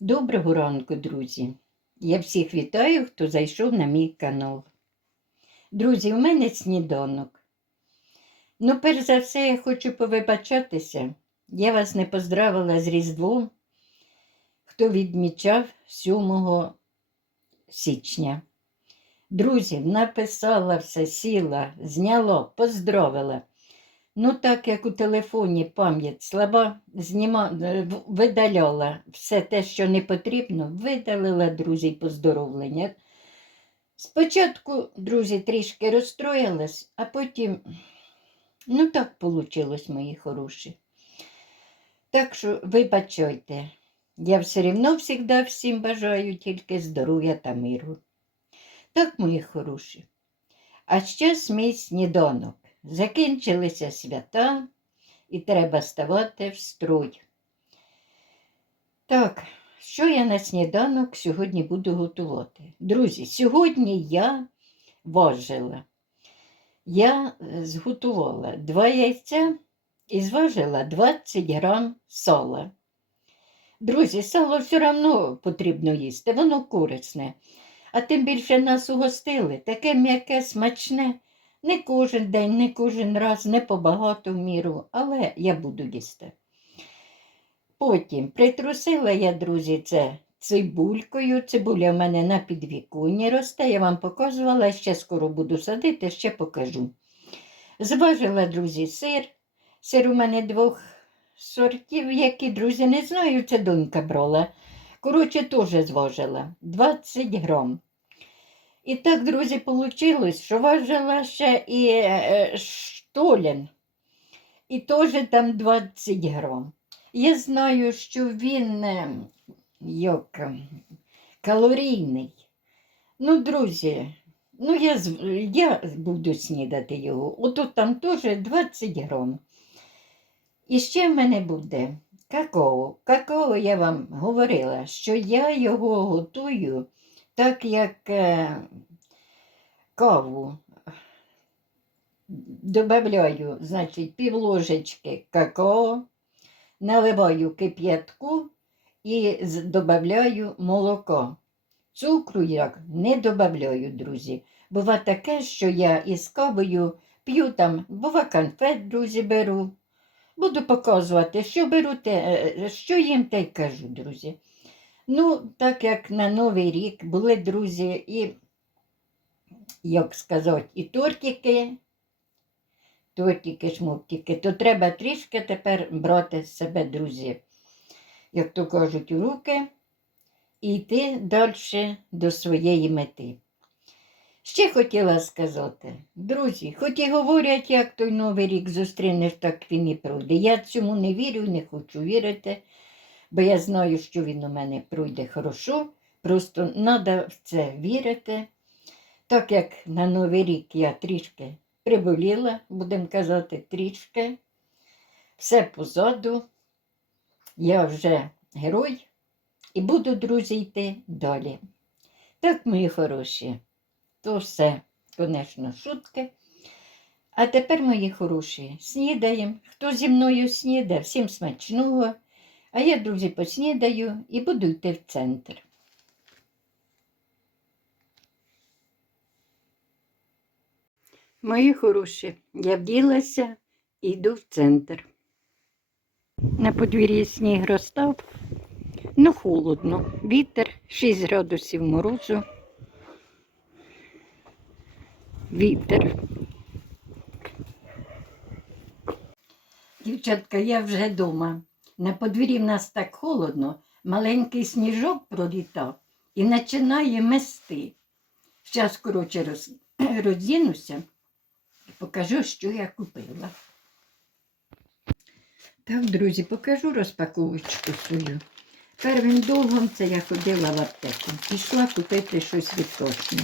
Доброго ранку, друзі! Я всіх вітаю, хто зайшов на мій канал. Друзі, у мене сніданок. Ну, перш за все, я хочу повибачатися. Я вас не поздравила з Різдвом, хто відмічав 7 січня. Друзі, написала все, сіла, зняла, поздравила. Ну, так як у телефоні пам'ять слаба, зніма... е, видаляла все те, що не потрібно, видалила друзі поздоровлення. Спочатку, друзі, трішки розстроїлась, а потім, ну так вийшло, мої хороші. Так що вибачайте, я все рівно завжди всім бажаю тільки здоров'я та миру. Так, мої хороші. А зараз мій сніданок. Закінчилися свята, і треба ставати в строй. Так, що я на сніданок сьогодні буду готувати? Друзі, сьогодні я важила. Я е, зготувала два яйця і зважила 20 грам сала. Друзі, сало все одно потрібно їсти, воно корисне. А тим більше нас угостили, таке м'яке, смачне. Не кожен день, не кожен раз, не побагато в міру, але я буду їсти. Потім притрусила я, друзі, це цибулькою. Цибуля в мене на підвіконні росте, я вам показувала, ще скоро буду садити, ще покажу. Зважила, друзі, сир. Сир у мене двох сортів, які, друзі, не знаю, це донька брала. Коротше, теж зважила 20 грам. І так, друзі, вийшло, що важила ще і е, штолін. І теж там 20 грам. Я знаю, що він е, як, е, калорійний. Ну, друзі, ну я, я буду снідати його. Отут там теж 20 грам. І ще в мене буде какао. Какао я вам говорила, що я його готую так, як е, каву. Добавляю, значить, пів ложечки какао, наливаю кип'ятку і добавляю молоко. Цукру я не добавляю, друзі. Бува таке, що я із кавою п'ю там, бува конфет, друзі, беру. Буду показувати, що беру, те, е, що їм те й кажу, друзі. Ну, так як на Новий рік були друзі, і, як сказати, і тортики, тортики, шмуптики, то треба трішки тепер брати з себе, друзі, як то кажуть, у руки і йти далі до своєї мети. Ще хотіла сказати, друзі, хоч і говорять, як той Новий рік зустрінеш, так він і пройде. Я цьому не вірю, не хочу вірити, бо я знаю, що він у мене пройде хорошо. Просто треба в це вірити. Так як на Новий рік я трішки приболіла, будемо казати, трішки. Все позаду. Я вже герой і буду, друзі, йти далі. Так, мої хороші, то все, звісно, шутки. А тепер, мої хороші, снідаємо. Хто зі мною снідає, всім смачного. А я, друзі, поснідаю і буду йти в центр. Мої хороші, я вділася і йду в центр. На подвір'ї сніг розстав, ну холодно, вітер, 6 градусів морозу. Вітер. Дівчатка, я вже вдома. На подвір'ї в нас так холодно, маленький сніжок пролітав і починає мести. Зараз, коротше, роз... роздінуся і покажу, що я купила. Так, друзі, покажу розпаковочку свою. Первим довгом це я ходила в аптеку. Пішла купити щось відточне.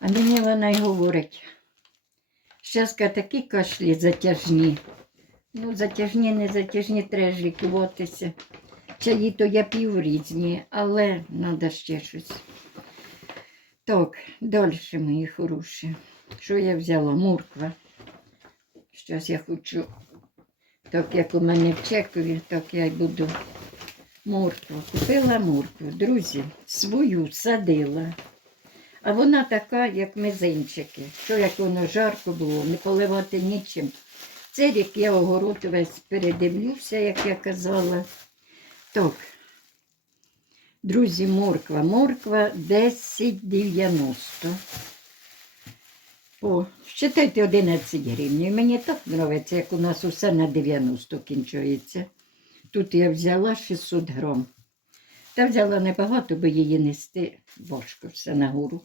А мені вона й говорить, зараз такі кашлі затяжні. Ну, затяжні, не затяжні, треба лікуватися. Чаї то я пів різні, але треба ще щось. Так, далі, мої хороші. Що я взяла? Морква. Зараз я хочу, так як у мене в Чекові, так я й буду Морква. Купила моркву. Друзі, свою садила. А вона така, як мизинчики. Що як воно жарко було, не поливати нічим. Цей рік я огород весь передивлюся, як я казала. Так. Друзі, морква. Морква 10,90. О, считайте 11 гривень. Мені так подобається, як у нас усе на 90 кінчується. Тут я взяла 600 грам. Та взяла небагато, бо її нести важко все нагору.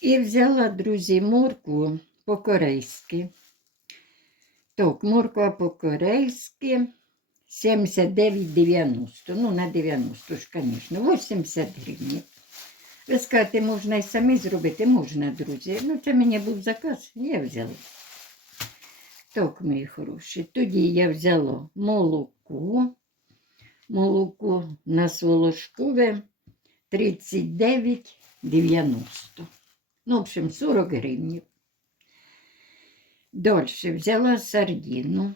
І взяла, друзі, моркву по-корейськи. Так, морква по-корейськи 79,90. Ну, на 90 ж, звісно, 80 гривень. Ви скажете, можна і самі зробити? Можна, друзі. Ну, це мені був заказ, я взяла. Так, мої хороші. Тоді я взяла молоко. Молоко на сволошкове 39,90. Ну, в общем, 40 гривень. Дальше взяла сардину.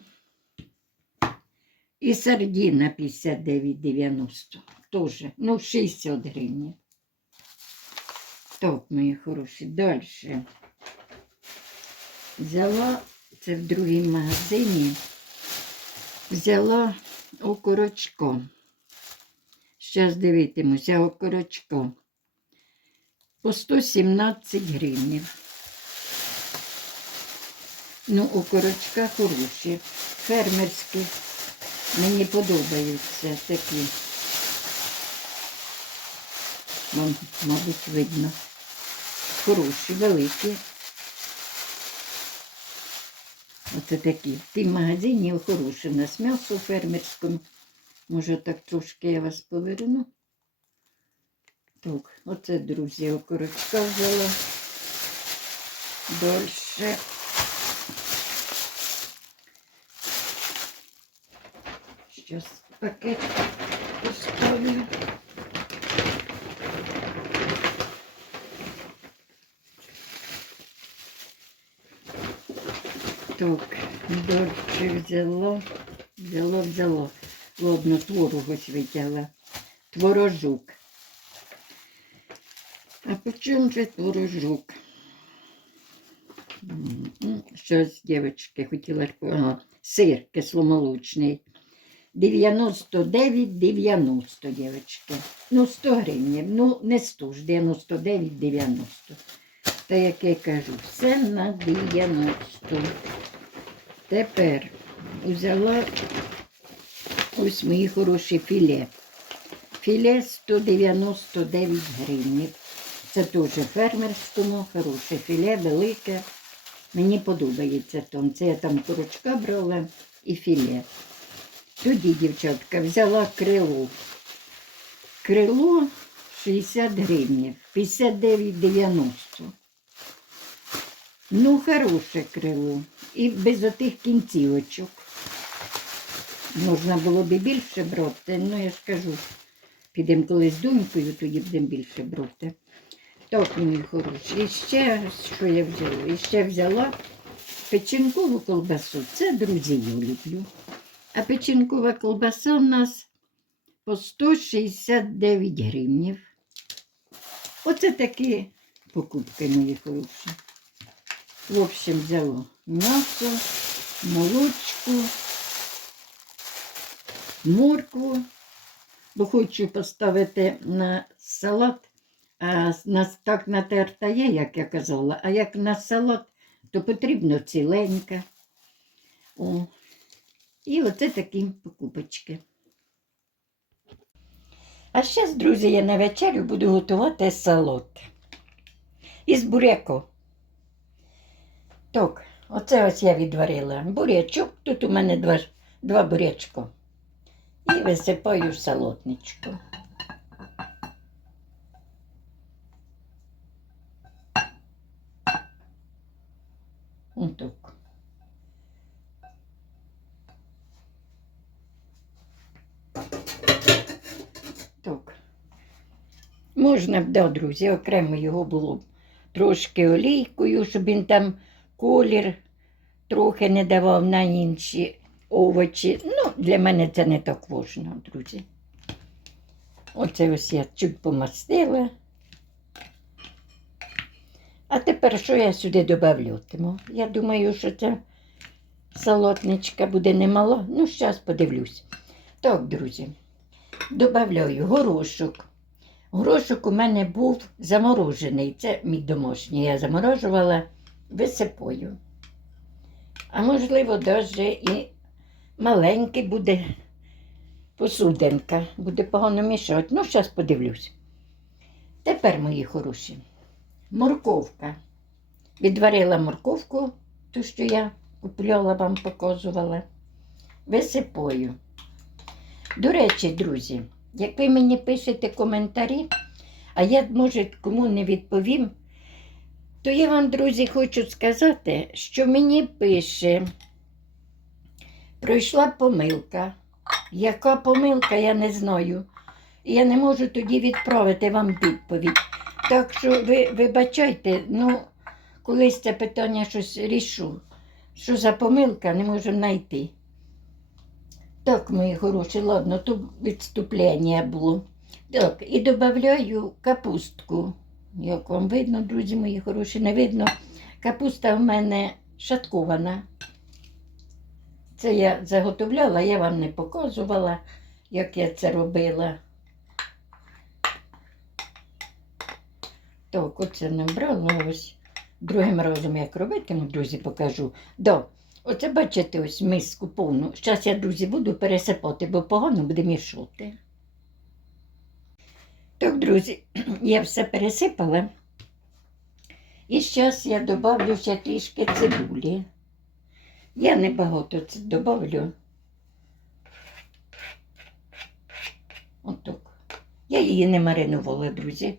І сардина 59,90. Тоже, ну, 60 гривень. Так, мої хороші. Далі. Взяла, це в другій магазині, взяла окорочко. Зараз дивитимуся, окорочко. По 117 гривень. Ну, окорочка хороші, фермерські. Мені подобаються такі. Вам, мабуть, видно. Хороші, великі. Оце такі. В тім магазині хороше у нас м'ясо фермерському. Може так трошки я вас поверну. Так, оце, друзі, окорочка взяла. Дальше. Сейчас пакет поставлю. Так, дальше взяло, взяло, взяло. Ладно, творог ось витягла. Творожок. А по же творожок? Щось, дівчатки, хотіла ага, сир кисломолочний. 99,90, дівчатки. Ну, 100 гривень. Ну, не 100 ж, 99,90. Та як я кажу, все на 90. Тепер взяла ось мої хороші філе. Філе 199 гривень. Це теж фермерському, хороше філе, велике. Мені подобається там. Це я там курочка брала і філе. Тоді, дівчатка, взяла крило. Крило 60 гривень, 59,90. Ну, хороше крило. І без отих кінцівочок. Можна було б і більше брати, ну я ж кажу, підемо колись з донькою, тоді будемо більше брати. Так, мої хороші. І ще, що я взяла? І ще взяла печінкову колбасу. Це, друзі, я люблю. А печінкова колбаса у нас по 169 гривнів. Оце такі покупки мої хороші. В общем, взяло м'ясо, молочку, моркву, бо хочу поставити на салат. А на, так натерта є, як я казала, а як на салат, то потрібно ціленька. О. І оце такі покупочки. А зараз, друзі, я на вечерю буду готувати салат із буряку. Так, оце ось я відварила бурячок. Тут у мене два, два бурячка. І висипаю в салатничку. Отак. Так. Можна б, да, друзі, окремо його було б трошки олійкою, щоб він там колір трохи не давав на інші овочі. Ну, для мене це не так важливо, друзі. Оце ось я чуть помастила. А тепер що я сюди додавлюватиму? Я думаю, що це салатничка буде немало. Ну, зараз подивлюсь. Так, друзі, додаю горошок. Горошок у мене був заморожений. Це мій домашній. Я заморожувала, висипаю. А можливо, навіть і маленький буде посудинка. Буде погано мішати. Ну, зараз подивлюсь. Тепер, мої хороші, морковка. Відварила морковку, ту, що я купляла, вам показувала. Висипаю. До речі, друзі, як ви мені пишете коментарі, а я, може, кому не відповім, то я вам, друзі, хочу сказати, що мені пише, пройшла помилка. Яка помилка, я не знаю. Я не можу тоді відправити вам відповідь. Так що ви вибачайте, ну, колись це питання щось рішу. Що за помилка, не можу знайти. Так, мої хороші, ладно, то відступлення було. Так, і додаю капустку. Як вам видно, друзі мої хороші, не видно. Капуста в мене шаткована. Це я заготовляла, я вам не показувала, як я це робила. Так, оце набрала ось. Другим разом, як робитиму, друзі, покажу. Да, оце бачите, ось миску повну. Зараз я, друзі, буду пересипати, бо погано буде мішати. Так, друзі, я все пересипала. І зараз я додавлю ще трішки цибулі. Я небагато це додавлю. Отак. Я її не маринувала, друзі.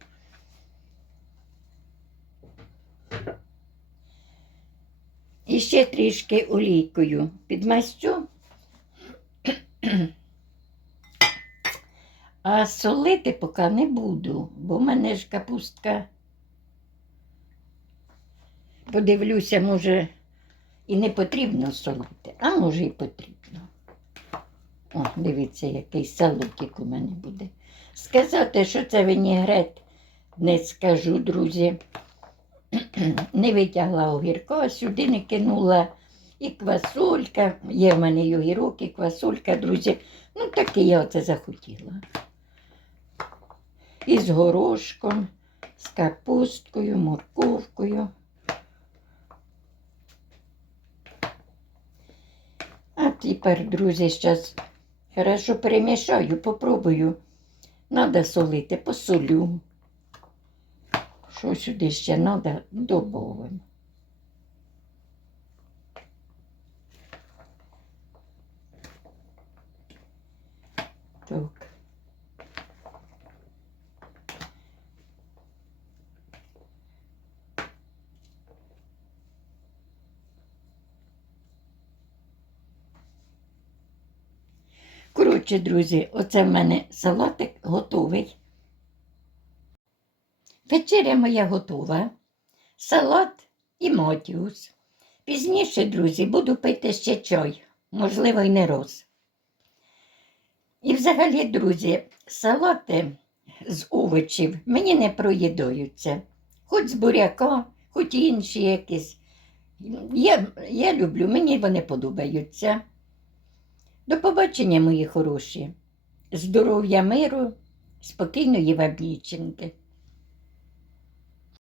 І ще трішки олійкою підмастю. А солити поки не буду, бо в мене ж капустка. Подивлюся, може, і не потрібно солити, а може і потрібно. О, дивіться, який салатик у мене буде. Сказати, що це вінігрет, не скажу, друзі. Не витягла огірка, сюди не кинула і квасолька. Є в мене і огірок, і квасолька, друзі. Ну, так і я оце захотіла. І з горошком, з капусткою, морковкою. А тепер, друзі, зараз хорошо перемішаю, попробую. Надо солити, посолю. Що сюди ще треба, добавимо. Так. Коротше, друзі, оце в мене салатик готовий. Вечеря моя готова. Салат і мотіус. Пізніше, друзі, буду пити ще чай, можливо, й не роз. І взагалі, друзі, салати з овочів мені не проїдаються. Хоч з буряка, хоч інші якісь. Я, я люблю, мені вони подобаються. До побачення, мої хороші. Здоров'я миру, спокійної вам ніченьки.